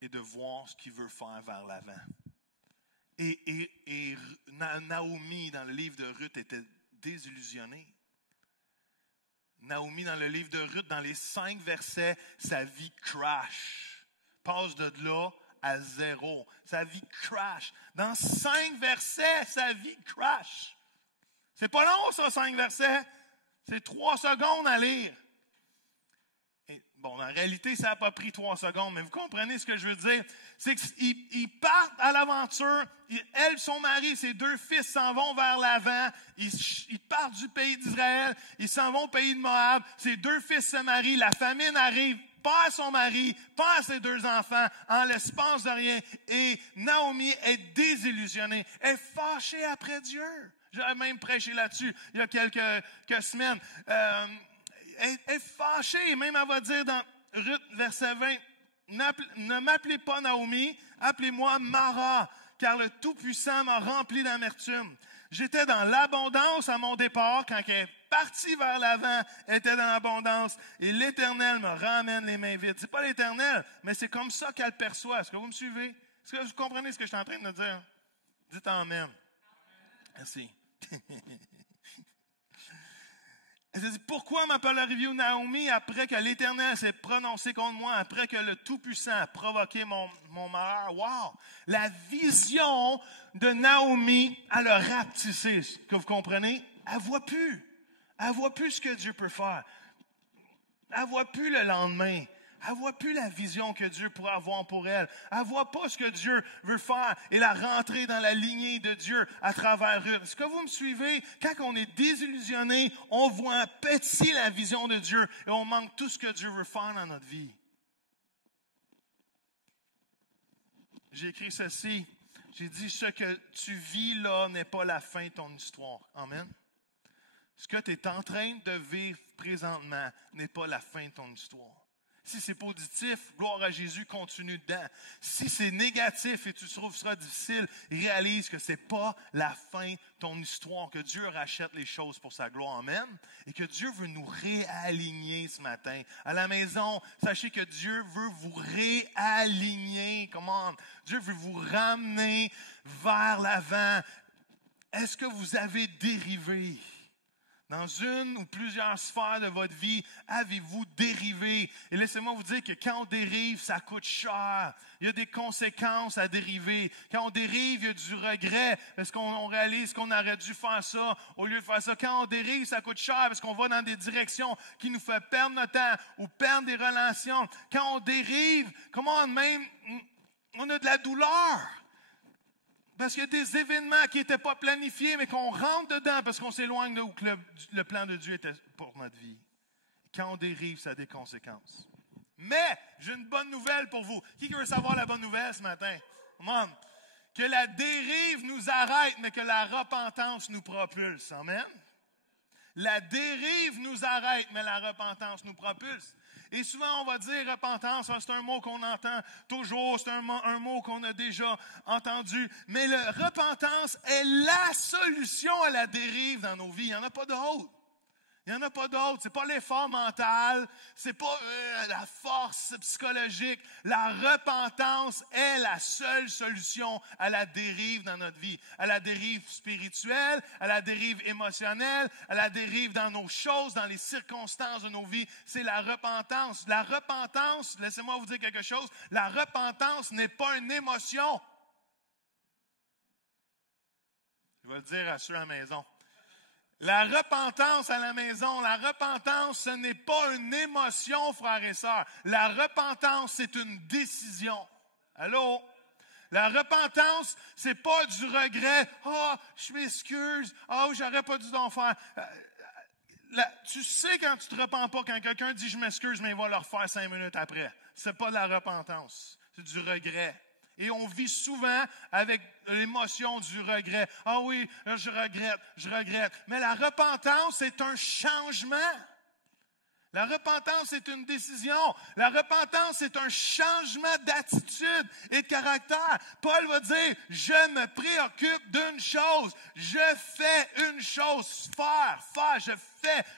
et de voir ce qu'il veut faire vers l'avant. Et Naomi, dans le livre de Ruth, était désillusionnée. Naomi, dans le livre de Ruth, dans les 5 versets, sa vie crash. Passe de là à 0. Sa vie crash. Dans 5 versets, sa vie crash. C'est pas long, ça, 5 versets. C'est 3 secondes à lire. Et, bon, en réalité, ça n'a pas pris 3 secondes, mais vous comprenez ce que je veux dire? C'est qu'ils partent à l'aventure. Elle, son mari, ses 2 fils s'en vont vers l'avant. Ils partent du pays d'Israël. Ils s'en vont au pays de Moab. Ses 2 fils se marient. La famine arrive. Perd son mari, perd ses 2 enfants en l'espace de rien. Et Naomi est désillusionnée. Elle est fâchée après Dieu. J'ai même prêché là-dessus il y a quelques semaines. Elle est fâchée. Même elle va dire dans Ruth, verset 20, ne m'appelez pas Naomi, appelez-moi Mara, car le Tout-Puissant m'a rempli d'amertume. J'étais dans l'abondance à mon départ, quand elle est partie vers l'avant, elle était dans l'abondance, et l'Éternel me ramène les mains vides. C'est pas l'Éternel, mais c'est comme ça qu'elle perçoit. Est-ce que vous me suivez? Est-ce que vous comprenez ce que je suis en train de dire? Dites Amen. Merci. Elle dit, pourquoi m'appelleriez-vous Naomi après que l'Éternel s'est prononcé contre moi, après que le Tout-Puissant a provoqué mon malheur? Wow! La vision de Naomi, elle a rapetissé. Que vous comprenez? Elle voit plus. Elle voit plus ce que Dieu peut faire. Elle voit plus le lendemain. Elle ne voit plus la vision que Dieu pourrait avoir pour elle. Elle ne voit pas ce que Dieu veut faire et la rentrer dans la lignée de Dieu à travers Ruth. Est-ce que vous me suivez? Quand on est désillusionné, on voit petit la vision de Dieu et on manque tout ce que Dieu veut faire dans notre vie. J'ai écrit ceci. J'ai dit, ce que tu vis là n'est pas la fin de ton histoire. Amen. Ce que tu es en train de vivre présentement n'est pas la fin de ton histoire. Si c'est positif, gloire à Jésus, continue dedans. Si c'est négatif et tu trouves ça difficile, réalise que ce n'est pas la fin de ton histoire, que Dieu rachète les choses pour sa gloire même et que Dieu veut nous réaligner ce matin. À la maison, sachez que Dieu veut vous réaligner. Comment? Dieu veut vous ramener vers l'avant. Est-ce que vous avez dérivé? Dans une ou plusieurs sphères de votre vie, avez-vous dérivé? Et laissez-moi vous dire que quand on dérive, ça coûte cher. Il y a des conséquences à dériver. Quand on dérive, il y a du regret parce qu'on réalise qu'on aurait dû faire ça au lieu de faire ça. Quand on dérive, ça coûte cher parce qu'on va dans des directions qui nous font perdre notre temps ou perdre des relations. Quand on dérive, comment même, on a de la douleur. Parce qu'il y a des événements qui n'étaient pas planifiés, mais qu'on rentre dedans parce qu'on s'éloigne de où le plan de Dieu était pour notre vie. Quand on dérive, ça a des conséquences. Mais, j'ai une bonne nouvelle pour vous. Qui veut savoir la bonne nouvelle ce matin? Come on. Que la dérive nous arrête, mais que la repentance nous propulse. Amen? La dérive nous arrête, mais la repentance nous propulse. Et souvent, on va dire repentance, c'est un mot qu'on entend toujours, c'est un mot qu'on a déjà entendu. Mais la repentance est la solution à la dérive dans nos vies. Il n'y en a pas d'autre. Il n'y en a pas d'autre. C'est pas l'effort mental, c'est pas la force psychologique. La repentance est la seule solution à la dérive dans notre vie. À la dérive spirituelle, à la dérive émotionnelle, à la dérive dans nos choses, dans les circonstances de nos vies. C'est la repentance. La repentance, laissez-moi vous dire quelque chose, la repentance n'est pas une émotion. Je vais le dire à ceux à la maison. La repentance à la maison, la repentance, ce n'est pas une émotion, frères et sœurs. La repentance, c'est une décision. Allô? La repentance, c'est pas du regret. « Ah, je m'excuse. Ah, j'aurais pas dû en faire. » Tu sais quand tu te repens pas, quand quelqu'un dit « je m'excuse », mais il va le refaire 5 minutes après. C'est pas de la repentance, c'est du regret. Et on vit souvent avec l'émotion du regret. « Ah oui, je regrette. » Mais la repentance, c'est un changement. La repentance, c'est une décision. La repentance, c'est un changement d'attitude et de caractère. Paul va dire, je me préoccupe d'une chose. Je fais une chose.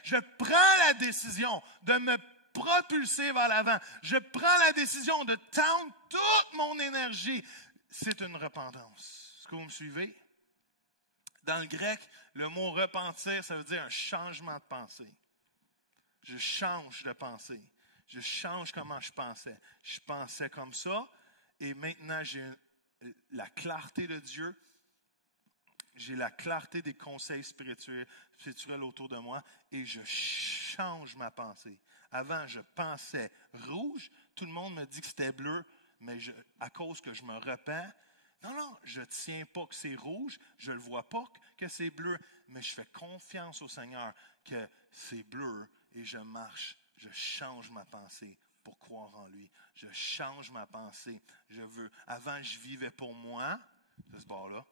Je prends la décision de me propulser vers l'avant. Je prends la décision de tendre toute mon énergie. C'est une repentance. Est-ce que vous me suivez? Dans le grec, le mot repentir, ça veut dire un changement de pensée. Je change de pensée. Je change comment je pensais. Je pensais comme ça et maintenant j'ai la clarté de Dieu. J'ai la clarté des conseils spirituels autour de moi et je change ma pensée. Avant, je pensais rouge. Tout le monde me dit que c'était bleu, mais à cause que je me repens, non, je ne tiens pas que c'est rouge. Je ne le vois pas que c'est bleu, mais je fais confiance au Seigneur que c'est bleu et je marche. Je change ma pensée pour croire en lui. Je change ma pensée. Avant, je vivais pour moi, de ce bord-là.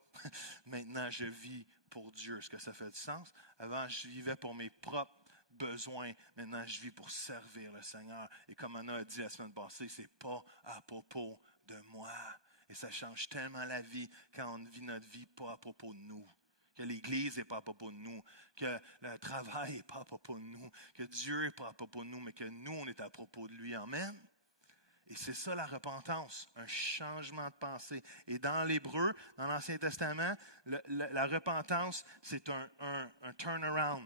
Maintenant, je vis pour Dieu. Est-ce que ça fait du sens? Avant, je vivais pour mes propres besoins. Maintenant, je vis pour servir le Seigneur. Et comme Anna a dit la semaine passée, c'est pas à propos de moi. Et ça change tellement la vie quand on vit notre vie pas à propos de nous. Que l'Église n'est pas à propos de nous. Que le travail n'est pas à propos de nous. Que Dieu n'est pas à propos de nous, mais que nous, on est à propos de lui. Amen. Et c'est ça la repentance, un changement de pensée. Et dans l'Hébreu, dans l'Ancien Testament, la repentance, c'est un turnaround.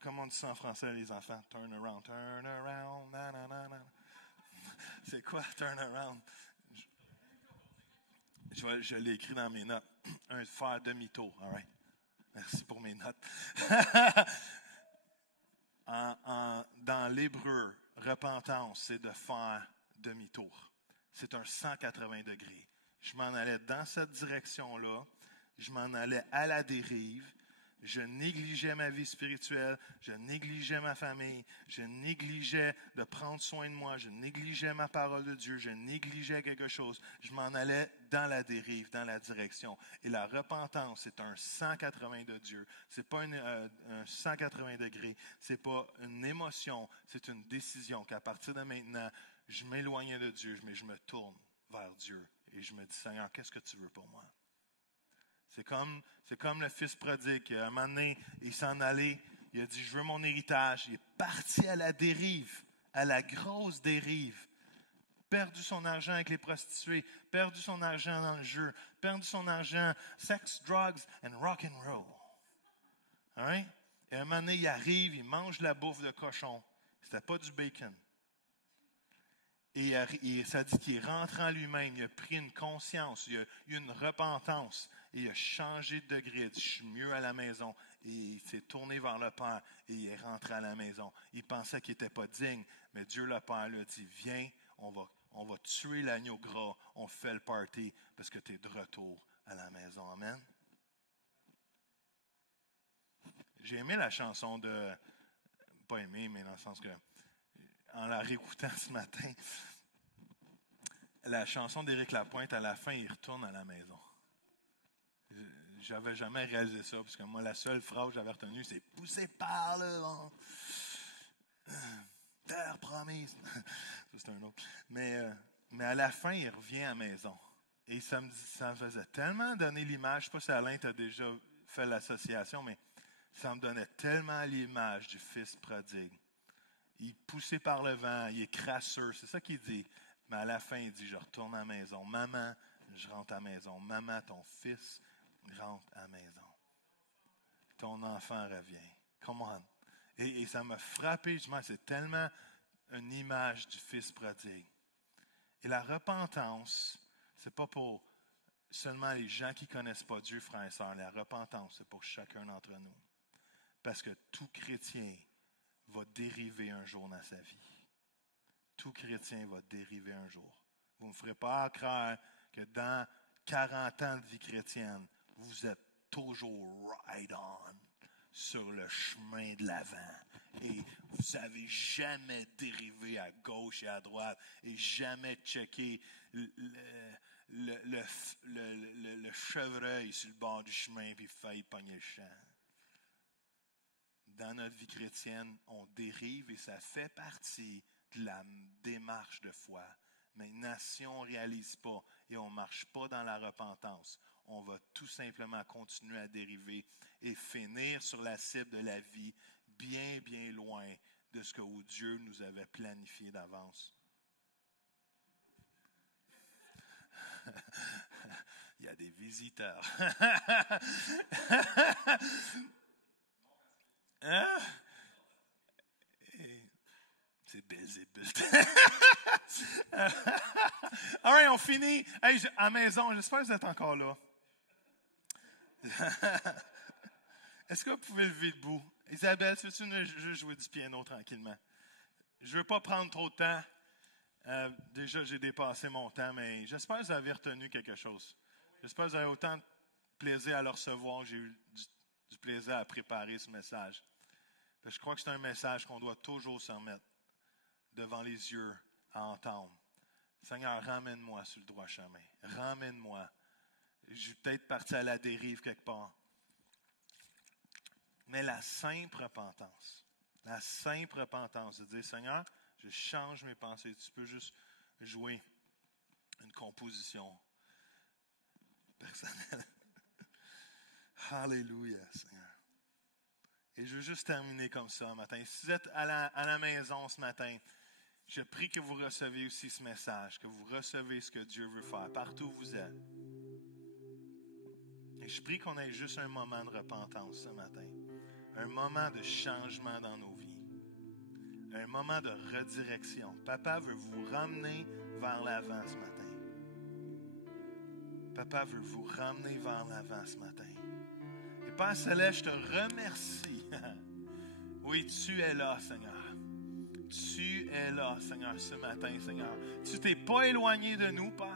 Comment on dit ça en français, les enfants? Turnaround. Turnaround. C'est quoi turnaround? Je l'ai écrit dans mes notes. Un faire demi-tour. All right. Merci pour mes notes. Dans l'Hébreu, repentance, c'est de faire demi-tour. C'est un 180 degrés. Je m'en allais dans cette direction-là. Je m'en allais à la dérive. Je négligeais ma vie spirituelle. Je négligeais ma famille. Je négligeais de prendre soin de moi. Je négligeais ma parole de Dieu. Je négligeais quelque chose. Je m'en allais dans la dérive, dans la direction. Et la repentance, c'est un 180 de Dieu. C'est pas un 180 degrés. C'est pas une émotion. C'est une décision qu'à partir de maintenant, je m'éloignais de Dieu, mais je me tourne vers Dieu. Et je me dis, Seigneur, qu'est-ce que tu veux pour moi? C'est comme le fils prodigue. À un moment donné, il s'en allait. Il a dit, je veux mon héritage. Il est parti à la dérive, à la grosse dérive. Perdu son argent avec les prostituées, perdu son argent dans le jeu, perdu son argent, sex, drugs and rock and roll. Right? Et à un moment donné, il arrive, il mange la bouffe de cochon. C'était pas du bacon. Et ça dit qu'il est rentré en lui-même, il a pris une conscience, il a eu une repentance, et il a changé de degré. Il a dit, je suis mieux à la maison. Et il s'est tourné vers le Père, et il est rentré à la maison. Il pensait qu'il n'était pas digne, mais Dieu le Père lui a dit, viens, on va tuer l'agneau gras, on fait le party, parce que tu es de retour à la maison. Amen. J'ai aimé la chanson de, pas aimé, mais dans le sens que, en la réécoutant ce matin, la chanson d'Éric Lapointe, à la fin, il retourne à la maison. J'avais jamais réalisé ça, parce que moi, la seule phrase que j'avais retenue, c'est « poussé par le vent, terre promise ». Ça, c'est un autre. Mais à la fin, il revient à la maison. Et ça me faisait tellement donner l'image, je ne sais pas si Alain t'a déjà fait l'association, mais ça me donnait tellement l'image du fils prodigue. Il est poussé par le vent, il est crasseux, c'est ça qu'il dit. Mais à la fin, il dit, je retourne à la maison. Maman, je rentre à la maison. Maman, ton fils rentre à la maison. Ton enfant revient. Come on. Et ça m'a frappé, justement, c'est tellement une image du fils prodigue. Et la repentance, c'est pas pour seulement les gens qui ne connaissent pas Dieu, frères et sœurs. La repentance, c'est pour chacun d'entre nous. Parce que tout chrétien va dériver un jour dans sa vie. Tout chrétien va dériver un jour. Vous ne me ferez pas croire que dans 40 ans de vie chrétienne, vous êtes toujours right on sur le chemin de l'avant. Et vous n'avez jamais dérivé à gauche et à droite et jamais checké le chevreuil sur le bord du chemin puis failli pogner le champ. Dans notre vie chrétienne, on dérive et ça fait partie de la démarche de foi. Maintenant, si on ne réalise pas et on ne marche pas dans la repentance, on va tout simplement continuer à dériver et finir sur la cible de la vie bien, bien loin de ce que Dieu nous avait planifié d'avance. Il y a des visiteurs. Hein? C'est Belzébuth. All right, on finit. Hey, à la maison, j'espère que vous êtes encore là. Est-ce que vous pouvez lever debout? Isabelle, veux-tu juste jouer du piano tranquillement? Je ne veux pas prendre trop de temps. Déjà, j'ai dépassé mon temps, mais j'espère que vous avez retenu quelque chose. J'espère que vous avez autant de plaisir à le recevoir que j'ai eu du plaisir à préparer ce message. Je crois que c'est un message qu'on doit toujours se remettre devant les yeux à entendre. Seigneur, ramène-moi sur le droit chemin. Ramène-moi. Je suis peut-être parti à la dérive quelque part. Mais la simple repentance de dire, Seigneur, je change mes pensées. Tu peux juste jouer une composition personnelle. Alléluia, Seigneur. Et je veux juste terminer comme ça ce matin. Si vous êtes à la maison ce matin, je prie que vous recevez aussi ce message, que vous recevez ce que Dieu veut faire, partout où vous êtes. Et je prie qu'on ait juste un moment de repentance ce matin, un moment de changement dans nos vies, un moment de redirection. Papa veut vous ramener vers l'avant ce matin. Papa veut vous ramener vers l'avant ce matin. Et Père Céleste, je te remercie. Oui, tu es là, Seigneur. tu es là, Seigneur, ce matin, Seigneur. Tu t'es pas éloigné de nous, Père.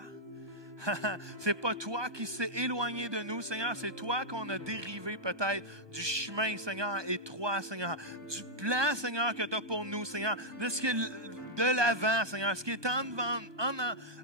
C'est pas toi qui s'est éloigné de nous, Seigneur. C'est toi qu'on a dérivé peut-être du chemin, Seigneur, étroit, Seigneur. Du plan, Seigneur, que tu as pour nous, Seigneur. De ce de l'avant, Seigneur. Ce qui est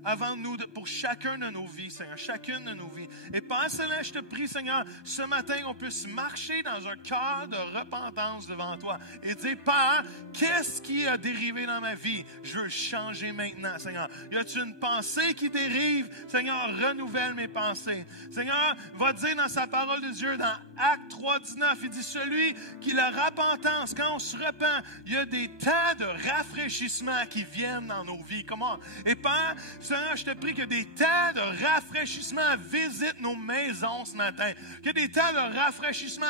avant nous pour chacun de nos vies, Seigneur. Chacune de nos vies. Et Père Céleste, je te prie, Seigneur, ce matin, on puisse marcher dans un cœur de repentance devant toi et dire, Père, qu'est-ce qui a dérivé dans ma vie? Je veux changer maintenant, Seigneur. Y a-t-il une pensée qui dérive? Seigneur, renouvelle mes pensées. Seigneur, va dire dans sa parole de Dieu, dans Actes 3:19, il dit, celui qui la repentance, quand on se repent, il y a des temps de rafraîchissement qui viennent dans nos vies. Comment? Et Père, Seigneur, je te prie que des temps de rafraîchissement visitent nos maisons ce matin. Que des temps de rafraîchissement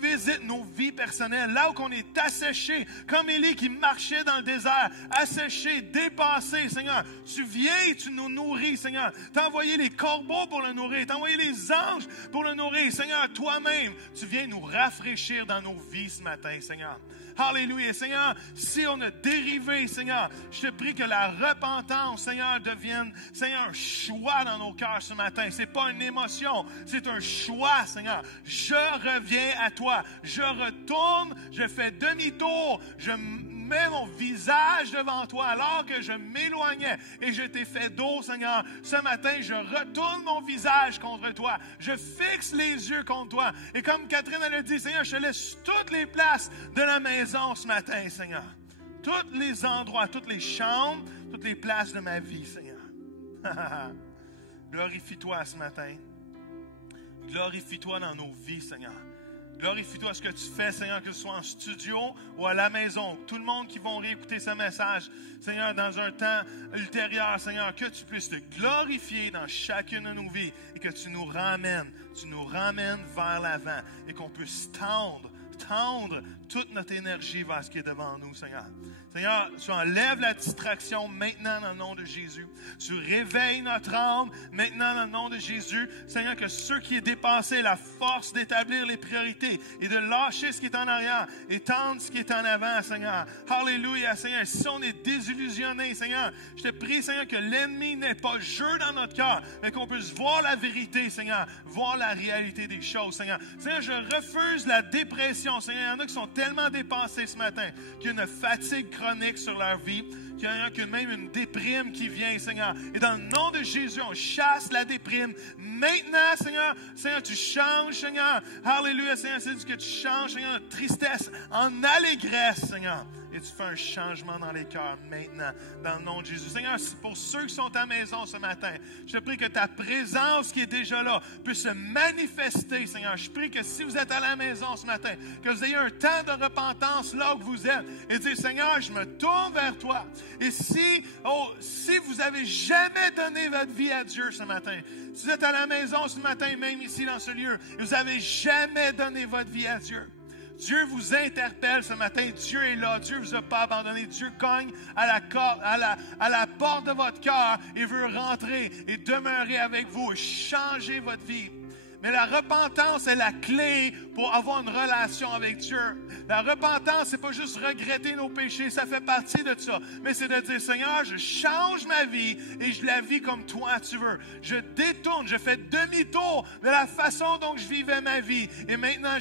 visitent nos vies personnelles. Là où on est asséché, comme Élie qui marchait dans le désert, asséché, dépassé, Seigneur. Tu viens et tu nous nourris, Seigneur. Tu as envoyé les corbeaux pour le nourrir. Tu as envoyé les anges pour le nourrir. Seigneur, toi-même, tu viens nous rafraîchir dans nos vies ce matin, Seigneur. Alléluia. Seigneur, si on a dérivé, Seigneur, je te prie que la repentance, Seigneur, devienne, Seigneur, un choix dans nos cœurs ce matin. C'est pas une émotion, c'est un choix, Seigneur. Je reviens à toi. Je retourne, je fais demi-tour, je mets mon visage devant toi alors que je m'éloignais et je t'ai fait dos, Seigneur. Ce matin, je retourne mon visage contre toi. Je fixe les yeux contre toi. Et comme Catherine elle a dit, Seigneur, je te laisse toutes les places de la maison ce matin, Seigneur. Tous les endroits, toutes les chambres, toutes les places de ma vie, Seigneur. Glorifie-toi ce matin. Glorifie-toi dans nos vies, Seigneur. Glorifie-toi ce que tu fais, Seigneur, que ce soit en studio ou à la maison. Tout le monde qui va réécouter ce message, Seigneur, dans un temps ultérieur, Seigneur, que tu puisses te glorifier dans chacune de nos vies et que tu nous ramènes vers l'avant et qu'on puisse tendre toute notre énergie vers ce qui est devant nous, Seigneur. Seigneur, tu enlèves la distraction maintenant dans le nom de Jésus. Tu réveilles notre âme maintenant dans le nom de Jésus. Seigneur, que ceux qui est dépassé, la force d'établir les priorités et de lâcher ce qui est en arrière et tendre ce qui est en avant, Seigneur. Alléluia, Seigneur. Si on est désillusionné, Seigneur, je te prie, Seigneur, que l'ennemi n'ait pas jeu dans notre cœur, mais qu'on puisse voir la vérité, Seigneur, voir la réalité des choses, Seigneur. Seigneur, je refuse la dépression, Seigneur. Il y en a qui sont tellement dépassés ce matin qu'il y a une fatigue chronique sur leur vie, qu'il y a même une déprime qui vient, Seigneur. Et dans le nom de Jésus, on chasse la déprime. Maintenant, Seigneur, tu changes, Seigneur. Alléluia, Seigneur, c'est ce que tu changes, Seigneur, notre tristesse en allégresse, Seigneur. Et tu fais un changement dans les cœurs maintenant, dans le nom de Jésus. Seigneur, pour ceux qui sont à la maison ce matin, je te prie que ta présence qui est déjà là puisse se manifester, Seigneur. Je prie que si vous êtes à la maison ce matin, que vous ayez un temps de repentance là où vous êtes et dire, Seigneur, je me tourne vers toi. Et si vous avez jamais donné votre vie à Dieu ce matin, si vous êtes à la maison ce matin, même ici dans ce lieu, et vous n'avez jamais donné votre vie à Dieu, Dieu vous interpelle ce matin. Dieu est là. Dieu ne vous a pas abandonné. Dieu cogne à la porte de votre cœur et veut rentrer et demeurer avec vous et changer votre vie. Mais la repentance est la clé pour avoir une relation avec Dieu. La repentance, c'est pas juste regretter nos péchés, ça fait partie de ça. Mais c'est de dire, Seigneur, je change ma vie et je la vis comme toi tu veux. Je détourne, je fais demi-tour de la façon dont je vivais ma vie. Et maintenant,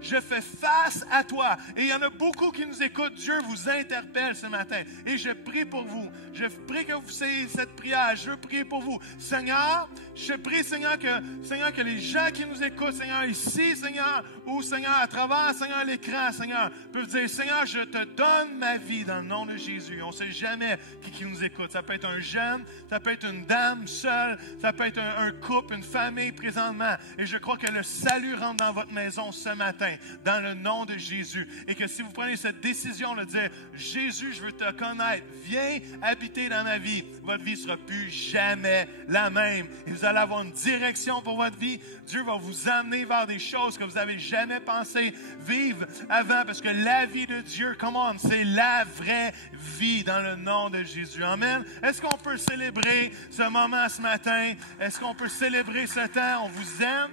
je fais face à toi. Et il y en a beaucoup qui nous écoutent. Dieu vous interpelle ce matin. Et je prie pour vous. Je prie que vous fassiez cette prière. Je veux prier pour vous. Seigneur, je prie, Seigneur, que les gens qui nous écoutent, Seigneur, ici, Seigneur, ou Seigneur, à travers, Seigneur, l'écran, Seigneur, peuvent dire, Seigneur, je te donne ma vie dans le nom de Jésus. On ne sait jamais qui nous écoute. Ça peut être un jeune, ça peut être une dame seule, ça peut être un couple, une famille présentement. Et je crois que le salut rentre dans votre maison ce matin, dans le nom de Jésus. Et que si vous prenez cette décision de dire, Jésus, je veux te connaître, viens habiter dans ma vie, votre vie ne sera plus jamais la même. Et vous allez avoir une direction pour votre vie. Dieu va vous amener vers des choses que vous n'avez jamais pensé vivre avant, parce que la vie de Dieu, c'est la vraie vie dans le nom de Jésus. Amen. Est-ce qu'on peut célébrer ce moment ce matin? Est-ce qu'on peut célébrer ce temps? On vous aime.